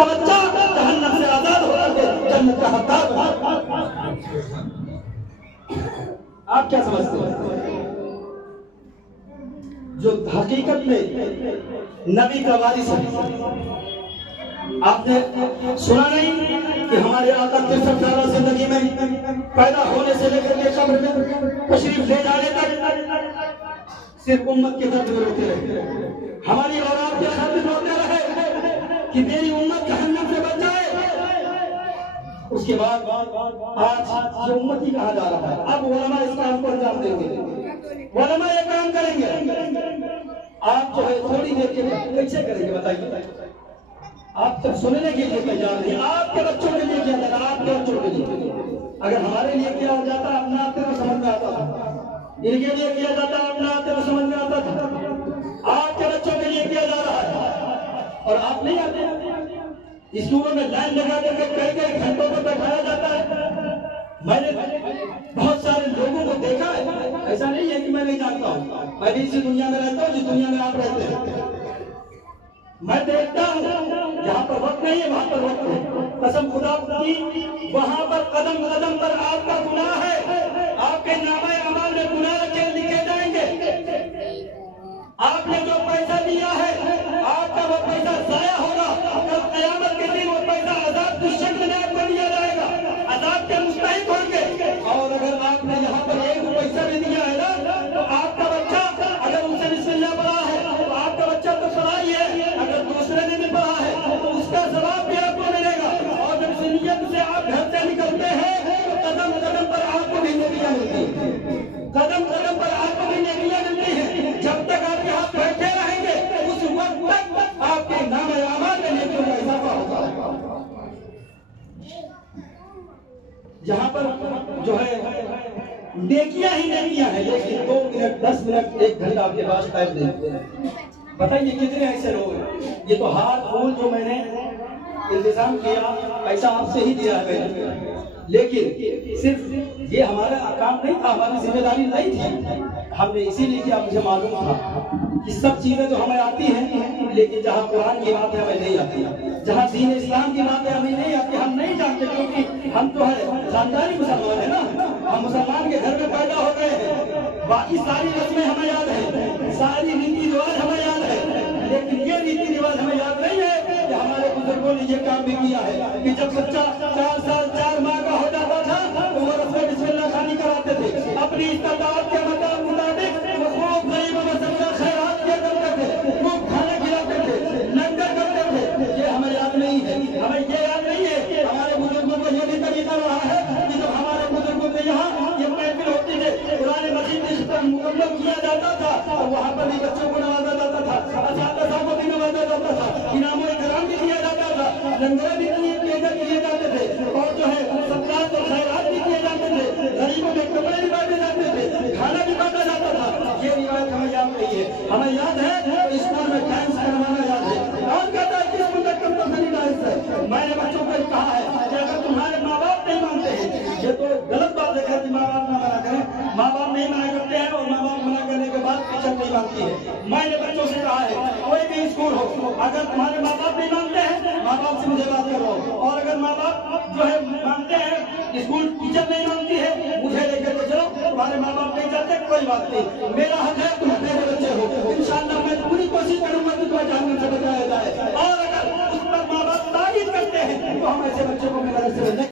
उसका बच्चा जहन्नम से आजाद होकर के जन्नत का हकदार बना। आप क्या समझते हैं? जो हकीकत में नबी का वारिस है। आपने सुना नहीं कि हमारे आका 63 साल जिंदगी में पैदा होने से लेकर के कब्र में तशरीफ ले जाने तक सिर्फ उम्मत के दर्द में रोते रहे। हमारी औलाद के खातिर रोते रहे कि मेरी उम्मत जहन्नम से बच जाए। उसके बाद आज ये उम्मत ही कहा जा रहा है। अब उलमा इस काम को अंजाम देंगे, उलमा ये काम करेंगे। आप जो है थोड़ी देर के कैसे करेंगे बताइए? आप तो सुनने के लिए तैयार नहीं। आपके बच्चों के लिए किया जाता, आपके बच्चों के लिए। अगर हमारे लिए किया जाता अपने आप को समझ में आता था, इनके लिए किया जाता अपने आप को समझ में आता था। आपके बच्चों के लिए किया जा रहा है और आप नहीं आते। स्कूलों में लाइन लगा करके कई कई घंटों पर बैठाया जाता है। मैंने बहुत सारे लोगों को देखा है, ऐसा नहीं है कि मैं नहीं जानता हूँ। मैं भी इसी दुनिया में रहता हूँ जिस दुनिया में आप रहते हैं। मैं देखता हूँ जहाँ पर वक्त नहीं है वहाँ पर वक्त है। कसम खुदा की वहाँ पर कदम कदम पर आपका गुनाह है। आपके नामे अमाल में गुनाह लिखे जाएंगे। आपने जो पैसा दिया है आपका वो पैसा जाया होगा। कल क़यामत के दिन वो पैसा अज़ाब की शक्ल में आपको दिया जाएगा, अज़ाब के मुस्तहिक होंगे। और अगर आपने यहाँ पर एक पैसा भी दिया है ना तो आपका बच्चा अगर उसे बिस्मिल्लाह पढ़ा है तो आपका बच्चा तो पढ़ा ही है। अगर दूसरे ने भी पढ़ा है तो उसका जवाब भी आपको मिलेगा। और जब इस नियत से आप घर से निकलते हैं तो कदम कदम पर आपको भी नेकियां मिलती है। कदम कदम पर आपको भी नेकियां मिलती है। जब तक आपके हाथ बैठे रहेंगे उस वक्त तक आपके नाम आमाल में नेकियों का इजाफा होगा। जहाँ पर जो है नेकियां ही नेकियां है, लेकिन 2 मिनट 10 मिनट 1 घंटा आपके पास टाइम देते हैं। बताइए कितने ऐसे लोग हैं? ये तो हाथ फूल जो मैंने इंतजाम किया पैसा आपसे ही दिया है मैंने, लेकिन सिर्फ ये हमारा काम नहीं था, हमारी जिम्मेदारी नहीं थी। हमने इसीलिए किया, मुझे मालूम था कि सब चीजें तो हमें आती हैं, लेकिन जहाँ कुरान की बात है हमें नहीं आती, जहाँ दीन इस्लाम की बात है हमें नहीं आती। हम नहीं जानते क्योंकि हम तो है जानकारी मुसलमान है ना, हम मुसलमान के घर में पैदा हो गए हैं। बाकी सारी रस्में हमें याद है, सारी रीति रिवाज हमें याद है, लेकिन ये रीति रिवाज हमें याद नहीं है कि हमारे बुजुर्गों ने ये काम भी किया है कि जब बच्चा 4 साल 4 माह का हो जाता था तो वो रस्में बिस्मिल्लाह खानी कराते थे। अपनी इस्तादात के मुताबिक वो खूब गरीब व सबका खैरात किया करते थे, खूब खाना खिलाते थे, लंगर करते थे। ये हमें याद नहीं है। हमें ये याद नहीं है कि हमारे बुजुर्गों को ये भी तरीका रहा है कि जब हमारे बुजुर्गों के यहाँ ये महफिल होती है, पुराने मस्जिद मुकम्मल किया जाता था और वहाँ पर भी बच्चों को नवाजा जाता था, असातिज़ा को भी नवाजा जाता था, इनाम और इकराम भी दिया जाता था, लंगर भी किए जाते थे और जो है सदक़ात और खैरात भी किए जाते थे, गरीबों में कपड़े भी बांटे जाते थे, खाना भी बांटा जाता था। ये रिवायत हमें याद नहीं है। हमें याद है तो स्कूल में डांस करवाना याद है। कौन कहता है कि स्कूल में कंपल्सरी डांस है? मैंने बच्चों को कहा है कि अगर तुम्हारे माँ बाप नहीं मानते हैं, ये तो गलत बात है कि माँ बाप ना मना करें। माँ बाप नहीं मना करते हैं और माँ बाप मना करने के बाद टीचर नहीं मानती है। मैंने बच्चों से कहा है कोई भी स्कूल हो, अगर तुम्हारे माँ बाप नहीं मानते हैं माँ बाप से मुझे बात करो, और अगर माँ बाप जो है मानते हैं, स्कूल टीचर नहीं मानती है, मुझे लेकर के चलो। तुम्हारे माँ बाप नहीं चाहते कोई बात नहीं, मेरा हक है, तुम मेरे बच्चे हो। इंशाअल्लाह मैं पूरी कोशिश करूंगा कि तुम्हें जहन्नम से बचाया जाए। और अगर उस पर माँ बाप तारीफ करते हैं तो हम ऐसे बच्चों को मेरे से